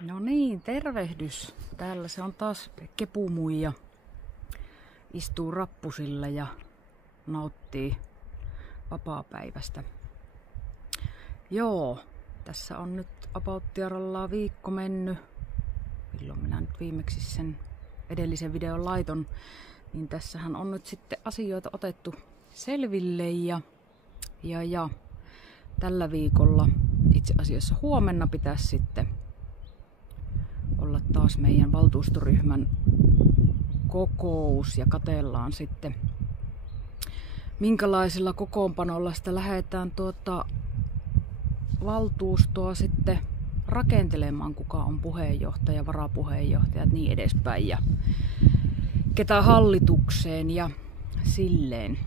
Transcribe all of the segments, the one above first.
No niin, tervehdys. Täällä se on taas Kepumuija. Istuu rappusilla ja nauttii vapaapäivästä. Joo, tässä on nyt about-tiarallaan viikko mennyt. Milloin minä nyt viimeksi sen edellisen videon laiton, niin tässähän on nyt sitten asioita otettu selville ja tällä viikolla, itse asiassa huomenna pitäisi sitten olla taas meidän valtuustoryhmän kokous ja katsellaan sitten minkälaisella kokoonpanolla sitä lähdetään valtuustoa sitten rakentelemaan, kuka on puheenjohtaja, varapuheenjohtaja ja niin edespäin ja ketä hallitukseen ja silleen.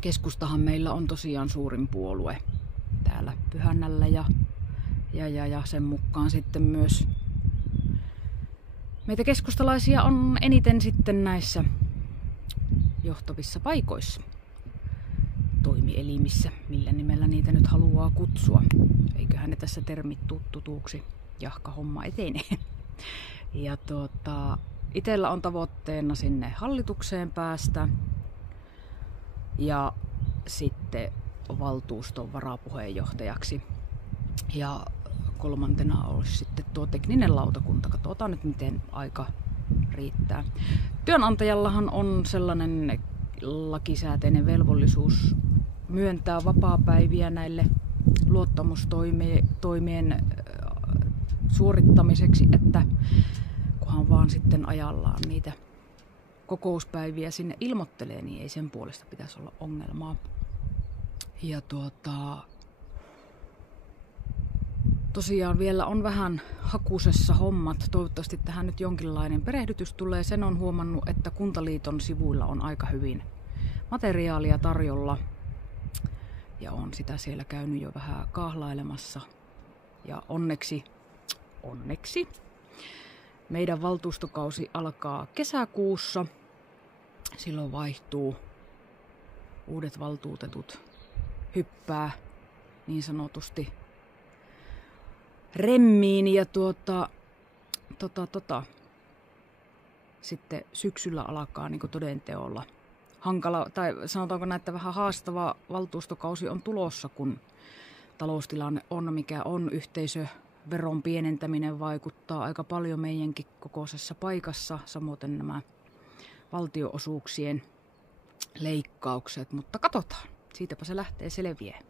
Keskustahan meillä on tosiaan suurin puolue täällä Pyhännällä ja sen mukaan sitten myös meitä keskustalaisia on eniten sitten näissä johtavissa paikoissa, toimielimissä, millä nimellä niitä nyt haluaa kutsua. Eiköhän ne tässä termit tutuksi, jahka homma etenee. Ja itellä on tavoitteena sinne hallitukseen päästä ja sitten valtuuston varapuheenjohtajaksi. Ja kolmantena olisi sitten tuo tekninen lautakunta. Katsotaan nyt, miten aika riittää. Työnantajallahan on sellainen lakisääteinen velvollisuus myöntää vapaapäiviä näille luottamustoimien suorittamiseksi, että kunhan vaan sitten ajallaan niitä kokouspäiviä sinne ilmoittelee, niin ei sen puolesta pitäisi olla ongelmaa. Ja tosiaan vielä on vähän hakusessa hommat. Toivottavasti tähän nyt jonkinlainen perehdytys tulee. Sen on huomannut, että Kuntaliiton sivuilla on aika hyvin materiaalia tarjolla. Ja on sitä siellä käynyt jo vähän kahlailemassa. Ja onneksi meidän valtuustokausi alkaa kesäkuussa. Silloin vaihtuu uudet valtuutetut, hyppää niin sanotusti remmiin ja sitten syksyllä alkaa niin kuin todenteolla hankala, tai sanotaanko näin, että vähän haastava valtuustokausi on tulossa, kun taloustilanne on mikä on. Yhteisöveron pienentäminen vaikuttaa aika paljon meidänkin kokoisessa paikassa, samoin nämä valtionosuuksien leikkaukset, mutta katsotaan, siitäpä se lähtee selviää.